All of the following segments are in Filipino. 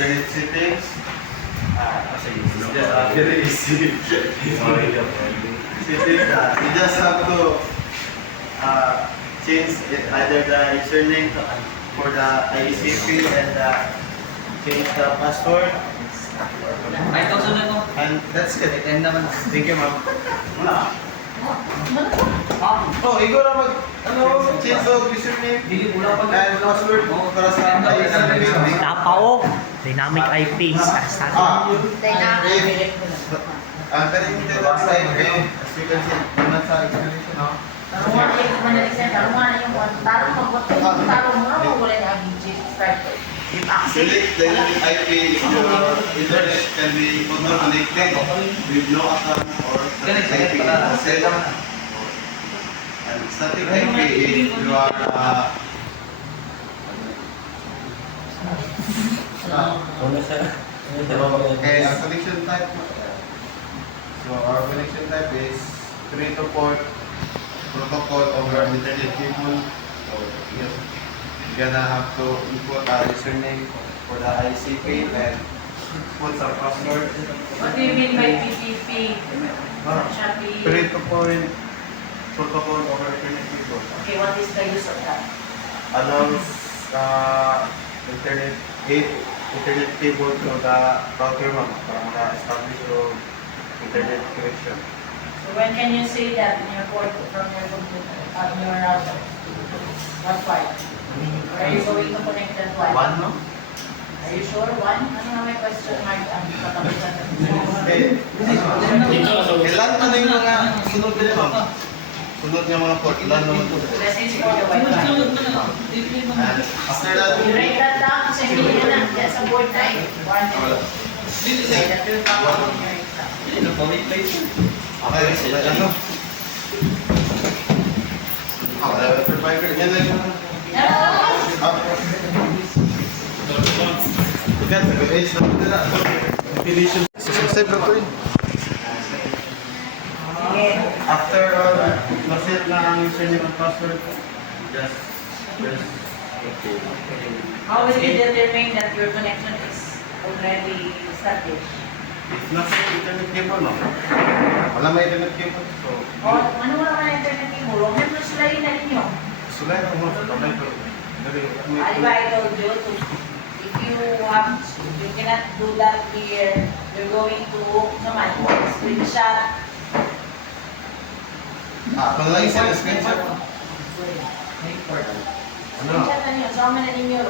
internet settings. Very easy. Settings, you just have to change either the username for the ICP and change the password. 5,000 na ito. And that's it. 10 naman. Thank you, ma'am. Wala. Oh, ikaw na change the username Dili pula pa. and password para sa ICP. Tapao, dynamic IP. Dynamic. Ang kanina dito sa ICP, as you can see, naman sa explanation, no? Tarungan kayo manalik sa tarungan yung tarong pagboto tarong mo mo wala na ang start. Select the IP if your internet can be connected with no account or static IP set. And static IP if you are okay, our connection type. So our connection type is 3 to 4 protocol over Ethernet cable. So yes, you're gonna have to input our username for the ICP and put some password. What do you mean by PTP? Shopee. 3 to 4 protocol over Ethernet cable. Okay, what is the use of that? Allows internet cable to the router mo para maka-establish yung internet connection. So when can you say that in your port from your computer, your router? What part? Or are you going to connect that one? One, no? Are you sure? One? Ano nga may question mark ang katapusan? Okay. Ilan na yung mga sunod nila, ma'am? Sunod niya mga port. Ilan naman po? Message for the Wi-Fi. And after that, You write that down kasi hindi nyo lang yan sa board na eh. One minute. Okay, that will come out in your exam. okay, so ano? Wala, provider. Yan lang yung... Ikan, nag-age na nila. Definition. Sisip na ito eh. Sige. After na-set na ang username and password, just How will you determine that your connection is already established? if nasa internet cable, no? Wala may internet cable, so... O, ano wala ka na internet cable? Huwag na mo sila rin na ninyo. Sulay na mo, kamay ko. Diba I told you, if you cannot do that here, you're going to, naman, screenshot. Kung lang isa, screenshot. Ano? Screenshot na niyo, sama na ninyo.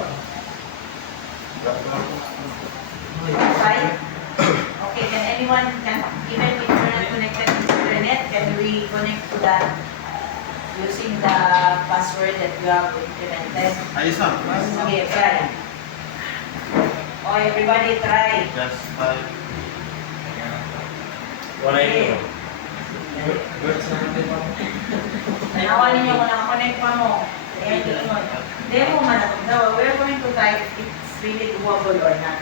Right? Okay, can anyone, even if you're not connected to the internet, can we connect to that using the password that you have implemented? Ayos na. Okay, try. Oh, everybody try. Just type. Okay. Tanawan ninyo kung nakakonect pa mo. Ayan, ingon. Demo man ako. So, we're going to type if it's really doable or not.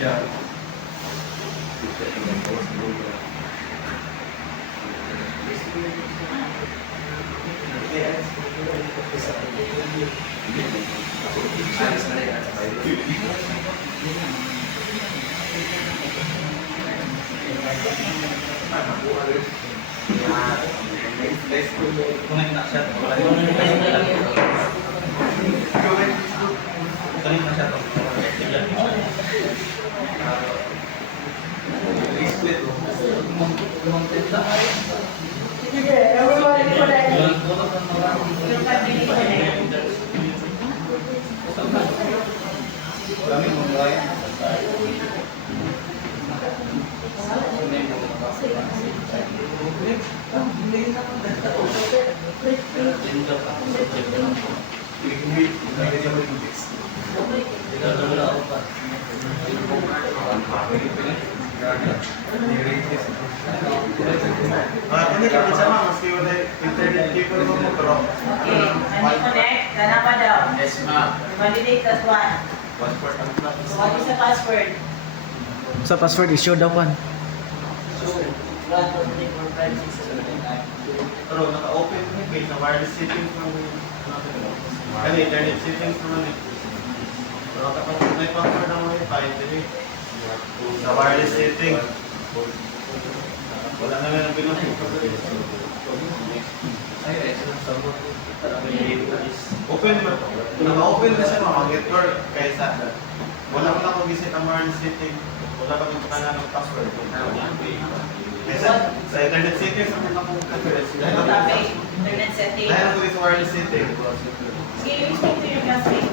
Yeah. Sige, everybody connect. Yung pag-bili connect. Daming mga Connect ka sa mga, maski wala internet cable mo mo, pero... Okay, when you connect, kana pa daw. Yes, ma'am. Validate that one. Passport ang plus. So what is the password? Sa password is show daw kan. So, 1, 2, 3, 4, 5, 6, 7, 8, 9. Pero naka-open mo yung sa wireless settings ng... Ano, internet settings naman eh. Pero kapag may password ng wifi, hindi. Sa wireless settings. Wala naman ang bilang. Open ba? Naka-open na siya mga network kaysa wala ko lang mag-visit ang wireless setting. Wala ka magpapala ng password. Kaysa sa internet settings, ang mga kong preference. Ano topic? Internet setting. Dahil ako sa wireless setting. Sige, you speak to your classmate.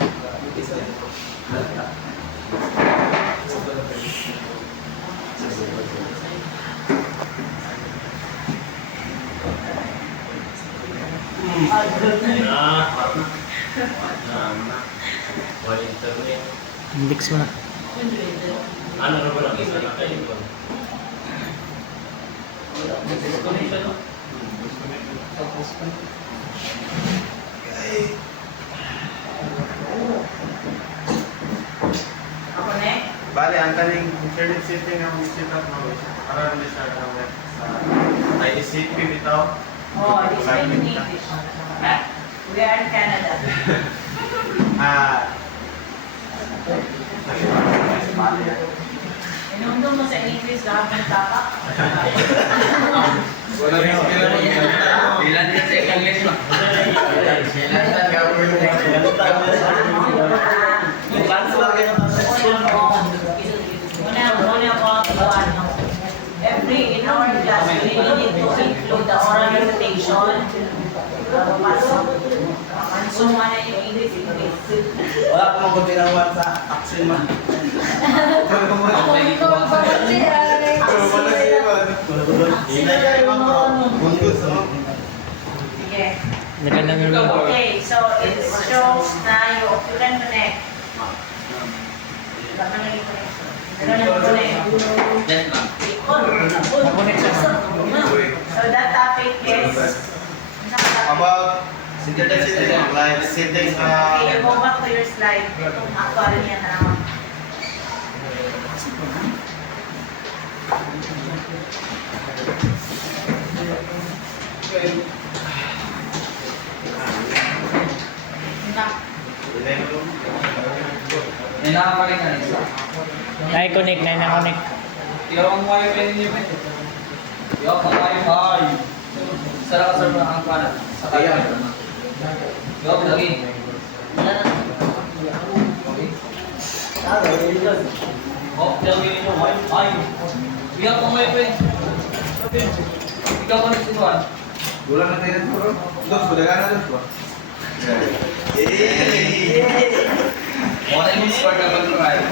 Wala internet. Mix mo na. Ano na ba lang isa na kayo? Disconnection, no? Connect. Bale, ang taning internet setting ang set up mo para na siya sa ICP bitaw. Oh, this is in English. We are in Canada. Inundo mo sa English lahat ng tapak. Wala rin Ilan yan sa English, ma'am? Every in our class, we really need to include the oral recitation. So, mana yung English. Wala ko magkutirawan sa accent man. Sige. Nagandang Okay, so it shows na you can connect. Baka naging connection. Pero nag-connect. Yes, ma'am. So that topic is About internet setting, like settings okay, you go back to your slide. Actual niya na naman. May nakakaling ka nisa. Na-connect, na-connect. Ikaw ang wifi ninyo, pe. Ikaw ang wifi. Sarap sa mga ang para. Sa kaya. Ikaw ang lagi. Oh, lagi ninyo wifi. Ikaw ang wifi. Ikaw ang nagsituan. Wala na tayo na bro. Dos, wala na dos ba? Wala yung score ka mag-try.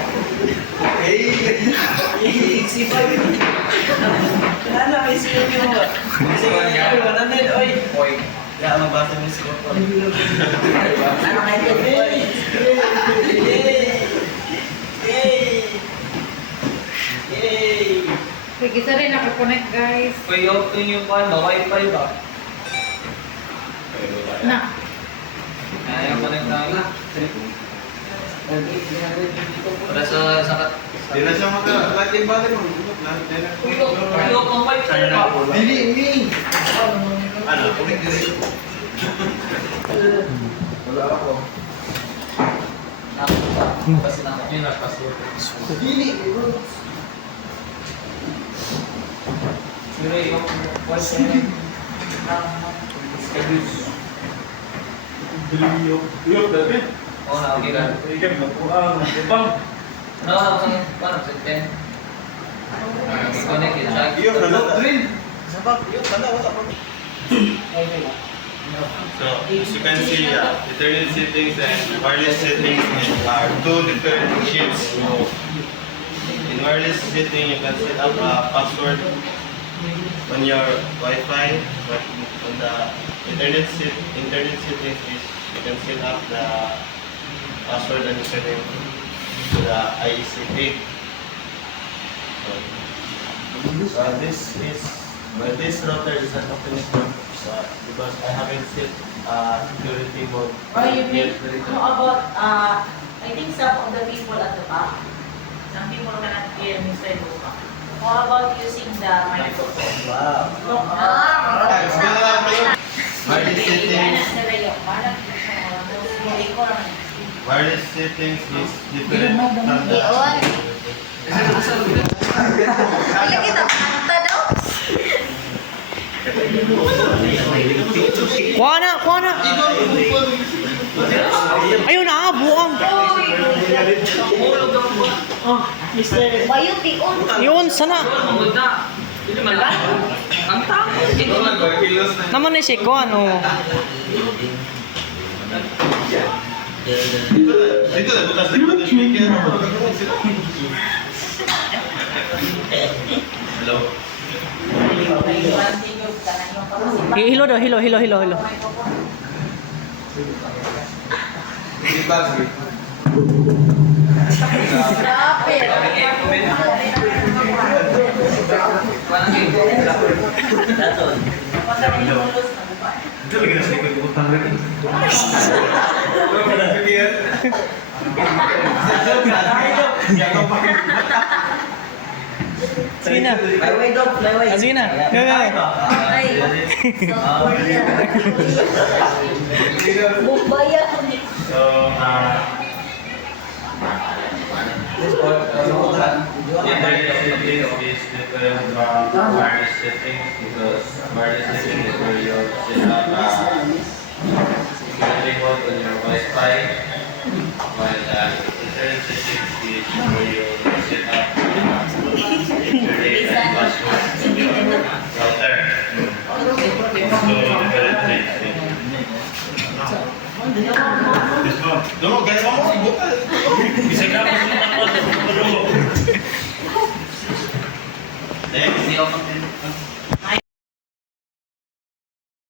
Ano, may score mo ba? Score niya. Oy. Kaya mabasa mo si Koto. Ano kayo? Sige, sa rin nakakonect guys. Uy, yung pan ba? Wifi ba? Na. Ayaw connect na yun. Para sa Di na siya lahat yung balik mo. Ikaw ang wifi ba? Dili, mi! Ano, kulik dili. Wala ako. Kasi na yun ang password. Dili, bro. Pero yung wifi na schedule. Yo, David. Oo na, okay ka. Ikan mo po ang ibang. Ano, paano? Sa 10? Connect yun. Yo, drill. Sabak, yo, kana wala pa. So, as you can see, internet settings and wireless settings are two different sheets. So, in wireless setting, you can set up a password on your Wi-Fi, but on the internet settings is you can set up the password and setting to the IECP. So, this is But this router is an open network because I haven't set security mode. Or you mean, how about, I think some of the people at the back, some people cannot hear Mr. Luca. How about using the microphone? Wow. Wireless settings. Wireless settings is different from the... Wala kita kanta daw. Kuha na, kuha na. Ayun na, buang. Oh, mister. Bayo tiyon. Yun, sana. Hindi man lang. Ang tao. Naman na siya, kuha, no. Dito na, bukas dito na speaker. Hello? Hilo daw, hilo. Ito lagi na sa likod ko utang lagi. Sige na. Flyway daw, flyway. Sige na. Bumbaya. So, wireless settings is different from wireless settings because wireless settings is where you set up security mode on your Wi-Fi, while internet settings is where you set up security and password on your router. So, different things. This one. No, guys, one more. Bisa ka pa sa mga. Next. Hindi ako mag-